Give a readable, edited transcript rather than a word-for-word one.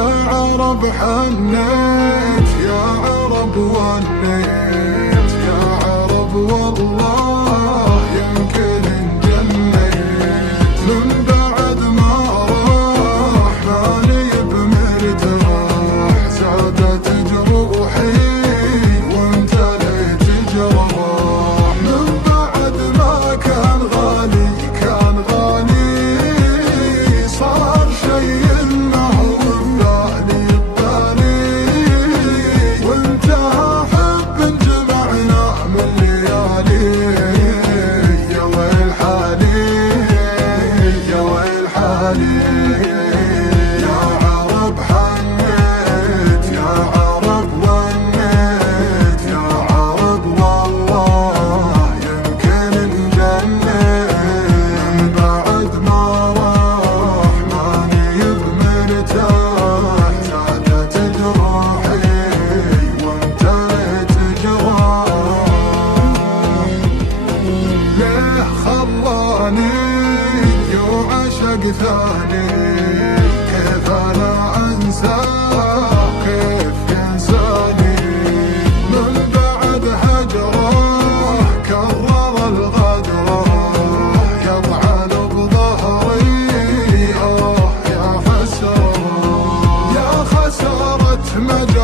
يا عرب حنيت، يا عرب ونيت، يا عرب والله يمكن انجنيت. من بعد ما راح ماني بمرتاح، زادت جروحي وامتليت جراح. من بعد ما كان غالي كان غالي، صار شي انه ببالي ببالي، وانتهى حب جمعنا من ليالي. يا ويل حالي يا ويل حالي، يا عرب حنيت، يا عرب ونيت، يا عرب والله يمكن انجنيت. من بعد ما راح ماني بمرتاح، زادت جروحي وامتليت جراح. ليه خلاني وعشق ثاني، كيف انا انساه كيف ينساني. من بعد هجره كرر الغدره، يطعن بظهري يا حسره، يا خسارة مجال